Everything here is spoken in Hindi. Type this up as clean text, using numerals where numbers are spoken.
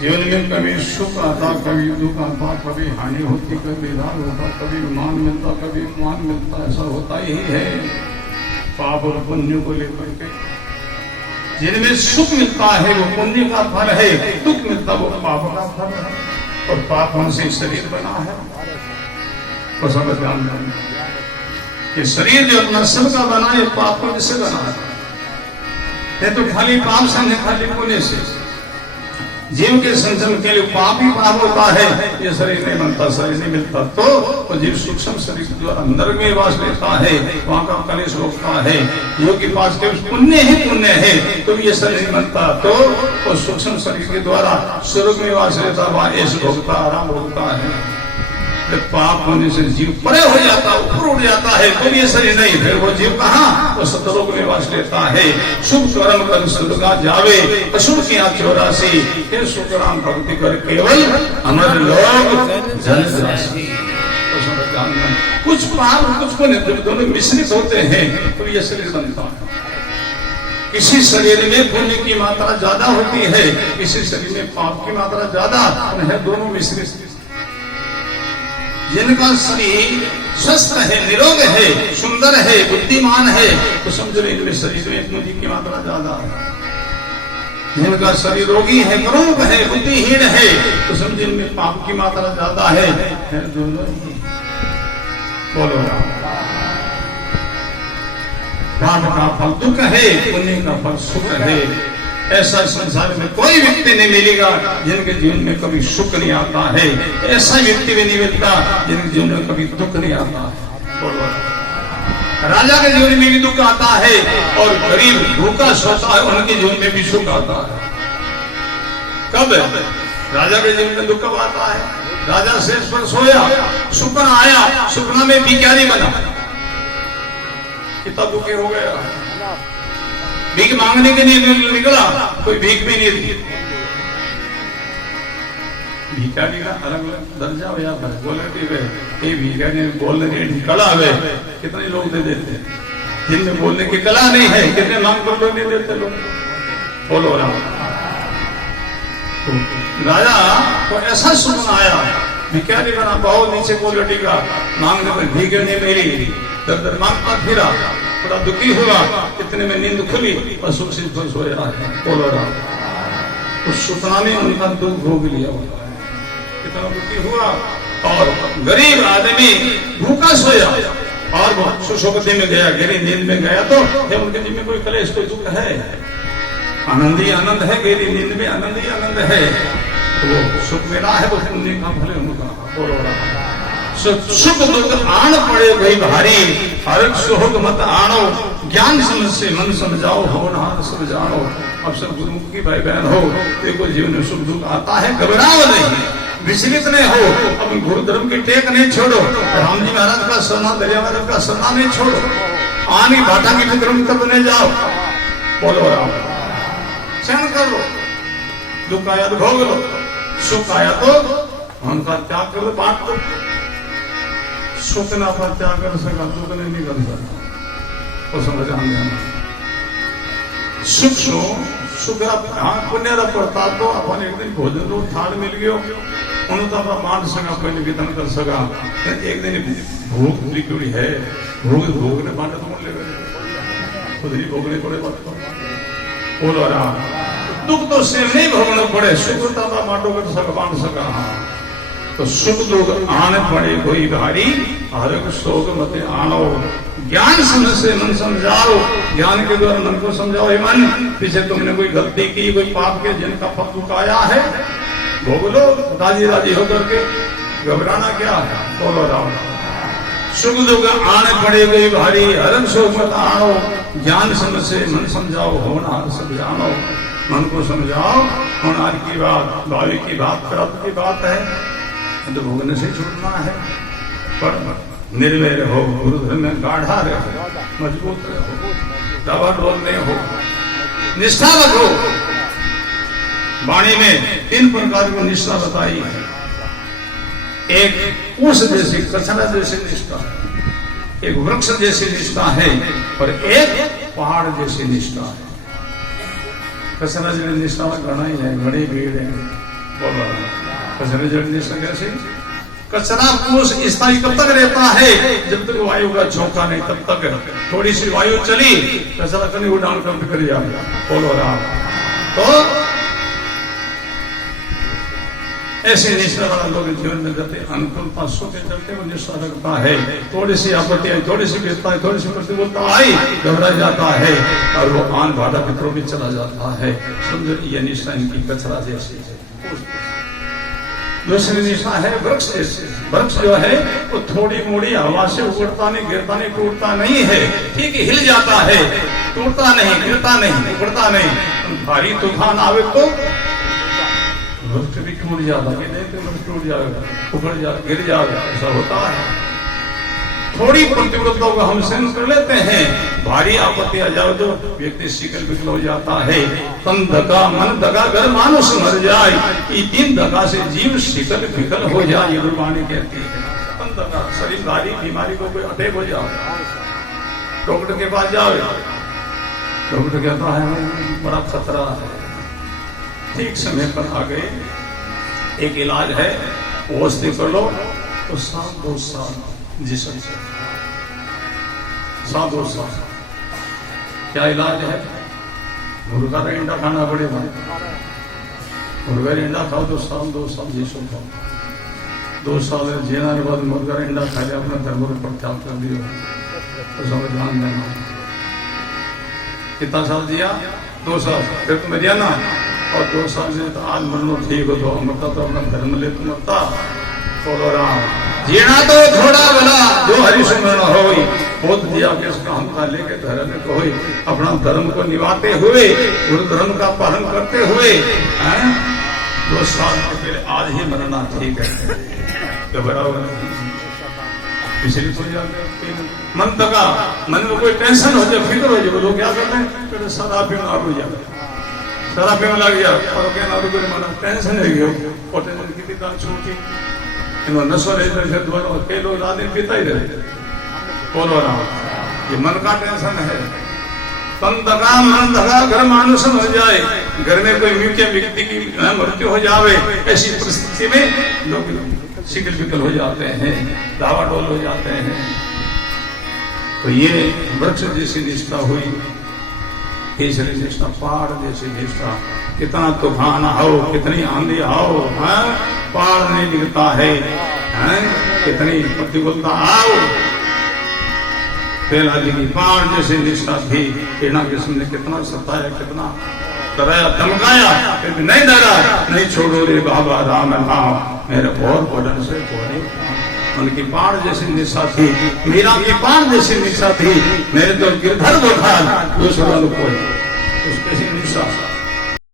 जीवन में कभी सुख आता, कभी दुख आता, कभी हानि होती, कभी लाभ होता, कभी मान मिलता, कभी अपमान मिलता, ऐसा होता ही है पाप और पुण्य को लेकर के। जिनमें सुख मिलता है वो पुण्य का फल है, दुख मिलता वो पाप का फल है। और पाप हमसे शरीर बना है, तो सब ध्यान दें कि शरीर जो अपना सबका बना है, पाप को किससे बना है? तो खाली पाप से नहीं, खाली पुण्य से। जीव के संजम के लिए पाप ही पाप होता है, ये शरीर नहीं बनता, शरीर नहीं मिलता। तो जीव सूक्ष्म शरीर जो अंदर में वास लेता है, वहां का कलेश रोकता है। जीव के पास केवल पुण्य ही पुण्य है, तो ये शरीर नहीं बनता। तो वो सूक्ष्म शरीर के द्वारा स्वर्ग में वास लेता, वहां ऐश भोगता, आराम भोगता है। जब पाप होने से जीव परे हो जाता, ऊपर उड़ जाता है, तो ये शरीर नहीं। फिर वो जीव कहाँ? वो सतलोक में वास लेता है। शुभ कर्म कर स्वर्ग जावे, अशुभ की 84। फिर सुखराम भक्ति कर केवल अमर लोग जन राशि। कुछ पाप कुछ पुण्य दोनों मिश्रित होते हैं, तो ये शरीर बनता है। किसी शरीर में पुण्य की मात्रा ज्यादा होती है, किसी शरीर में पाप की मात्रा ज्यादा है, दोनों मिश्रित। जिनका शरीर स्वस्थ है, निरोग है, सुंदर है, बुद्धिमान है, तो समझ लो इनमें शरीर में पुण्य की मात्रा ज्यादा है। जिनका शरीर रोगी है, करोग है, बुद्धिहीन है, तो समझ इनमें पाप की मात्रा ज्यादा है। दोनों ही बोलो, पाप का फल दुख है, पुण्य का फल सुख है। ऐसा संसार में कोई व्यक्ति नहीं मिलेगा जिनके जीवन में कभी सुख नहीं आता है। ऐसा व्यक्ति भी नहीं मिलता जिनके जीवन में कभी दुख नहीं आता है। बोलो, राजा के जीवन में भी दुख आता है, और गरीब भूखा सोता है, उनके जीवन में भी सुख आता है। कब राजा के जीवन में दुख कब आता है? राजा शेष पर सोया, सुपना आया, सुपना में भिखारी बना, कितना दुखी हो गया। भीख मांगने के लिए निकला, कोई भीख भी नहीं दी। भिखारी का अलग अलग दर्जा हो जाता है। बोले भिखारी बोलने की कला है, कितने लोग दे देते हैं। जिनमें बोलने की कला नहीं है, कितने मांग कर लोग नहीं देते लोग। बोलो राम। तो राजा को ऐसा सुन आया, भिखारी बना, बहुत नीचे क्वालिटी का, मांगने पर भीख नहीं मिली, दर दर मांगता फिरा, बड़ा दुखी हुआ। इतने में नींद खुली और सुख से सोया है। बोलो राम। उस सुपना में उनका दुख भोग लिया हुआ है, कितना दुखी हुआ। और गरीब आदमी भूखा सोया, और वो सुसुप्ति में गया, गहरी नींद में गया, तो उनके जीवन में कोई कलेश, कोई दुख है? आनंद ही आनंद है, गहरी नींद में आनंद ही आनंद है। तो वो सुख मिला है, वो पुण्य का फल उनका। बोलो राम। सुख दुख आन पड़े भाई भारी, हरक सुख मत आनो, ज्ञान समझ से मन समझाओ, होनहार सब जानो। अब सब गुरुमुख की भाई बहन हो, देखो जीवन में सुख दुख आता है, घबराओ नहीं, विचलित नहीं हो। अब गुरु धर्म की टेक नहीं छोड़ो, राम जी महाराज का सरना, दरिया महाराज का सरना नहीं छोड़ो, आनी भाटा की फिक्र में नहीं जाओ। बोलो राम। सहन कर लो, दुख आया तो भोग लो, सुख आया तो उनका त्याग कर बात तो सुख ना पर त्याग कर सका, दुख नहीं कर सकता, वो समझ आ जाना। सुख हाँ पुण्य पड़ता तो अपन एक दिन भोजन रो थाल मिल गयो, उन्होंने तो अपना बांट सका, कोई निवेदन कर सका। एक दिन भूख निकली है, भोग ने बांटा तो ले गए, खुद ही भोगने पड़े बात को बोलो राम। दुख तो से नहीं भोगना पड़े, सुख तो बांटो कर सका, बांट सका। हाँ तो सुख दुख आने पड़े कोई भारी, हरक शोक मत आनो। ज्ञान समझ से मन समझाओ, ज्ञान के द्वारा मन को समझाओ। हे मन, पीछे तुमने कोई गलती की, कोई पाप के जिनका फल चुकाया है, भोग लो राजी राजी होकर के, घबराना क्या है, बोलो राम। सुख दुख आने पड़े कोई भारी, हरक शोक मत आनो। ज्ञान समझ से मन समझाओ, होनहार सब जानो। मन को समझाओ, होनहार की बात, भावी की बात, प्राप्त की बात है, तो भोगने से छूटना है। पर निर्भय रहो, गुरुधर्म में गाढ़ा रहो, मजबूत रहो, दबा डोल नहीं हो, निष्ठा रखो। वाणी में 3 प्रकार की निष्ठा बताई है। एक उस जैसी कचरा जैसी निष्ठा, एक वृक्ष जैसी निष्ठा है, और एक पहाड़ जैसी निष्ठा है। कचरा जैसी निष्ठा में घना ही है, बड़ी भीड़ है, बोलो। कचरा जैसी निष्ठा कैसे? कचरा पुरुष स्थायी कब तक रहता है, जब तक वायु का झोंका नहीं, तब तक। थोड़ी सी वायु चली, कचरा कहीं उड़ान कर कर जाएगा, बोलो राम। तो ऐसे निष्ठा वाला लोग जीवन में रहते, अनुकूलता सुख के चलते वो निष्ठा रखता है। थोड़ी सी आपत्ति आई, थोड़ी सी गिरता है, थोड़ी सी प्रतिकूलता आई, घबरा जाता है और वो आन भाटा पितरों में चला जाता है। समझो ये निष्ठा इनकी कचरा जैसी है। दूसरी निशा है वृक्ष। वृक्ष जो है वो थोड़ी मोड़ी हवा से उगड़ता नहीं, गिरता नहीं, टूटता नहीं है, ठीक हिल जाता है, टूटता नहीं, गिरता नहीं, उगड़ता नहीं। भारी तूफान आवे तो वृक्ष भी टूट जाता है, नहीं तो वृक्ष टूट जाएगा, उगड़ जाएगा, गिर जाएगा, ऐसा होता है। थोड़ी प्रतिकूलता को हम सहन कर लेते हैं, भारी आपत्ति आ जाए तो व्यक्ति शिकल विकल हो जाता है। तन दगा मन दगा घर मानुष मर जाए, ये 3 दगा से जीव शिकल विकल हो जाए, ये गुरबाणी कहती है। तन दगा शरीर भारी बीमारी को कोई अटैक हो जाए, डॉक्टर के पास जाओ, डॉक्टर कहता है बड़ा खतरा है। ठीक समय पर आ गए, एक इलाज है, औषधि कर लो तो 7-2 साल जी सकते, 7-2 साल। क्या इलाज है? मुर्गा का अंडा खाना पड़ेगा, मुर्गा का अंडा खाओ तो 2 साल जी सकते। 2 साल जीना के बाद मुर्गा का अंडा खा लिया, अपना धर्म पर त्याग कर दिया, तो समझ ध्यान देना। कितना साल दिया? 2 साल। फिर तुम्हें दिया ना, और 2 साल से तो आज मरनो ठीक हो तो मरता, तो अपना धर्म ले तो मरता, बोलो राम। जीना तो थोड़ा भला जो हरि सुमरण होई, बहुत दिया के उसका हमका लेके धर्म को होई, अपना धर्म को निभाते हुए, गुरु धर्म का पालन करते हुए, 2 साल के पहले आज ही मरना ठीक है, तो बराबर। इसलिए तो मन तका, मन में कोई टेंशन हो जाए, फिक्र हो जाए, लोग क्या करते हैं, फिर शराब पीना हो जाए, शराब पीने लग गया, और क्या ना मन टेंशन है, और टेंशन कितनी काल छोटी नशा रहते दोनों, कई लोग रात दिन पीता ही रहते, बोलो राम। ये मन का टेंशन है। तन दगा मन दगा घर मानुष हो जाए, घर में कोई मुख्य व्यक्ति की मृत्यु हो जावे, ऐसी परिस्थिति में लोग शिकल विकल हो जाते हैं, दावाडोल हो जाते हैं। तो ये वृक्ष जैसी निष्ठा हुई, तीसरी निष्ठा पहाड़ जैसी निष्ठा। कितना तूफान आओ, कितनी आंधी आओ, पहाड़ नहीं दिखता है, कितनी प्रतिकूलता आओ, प्रहलाद की पहाड़ जैसी निष्ठा थी। हिरण्यकश्यप ने कितना सताया, कितना डराया, धमकाया, फिर भी नहीं डरा, नहीं छोड़ो रे बाबा राम नाम, मेरे और बदन से कोई। उनकी पहाड़ जैसी निष्ठा थी, मीरा की पहाड़ जैसी निष्ठा थी। मेरे तो गिरधर वो था, दूसरा कोई उसके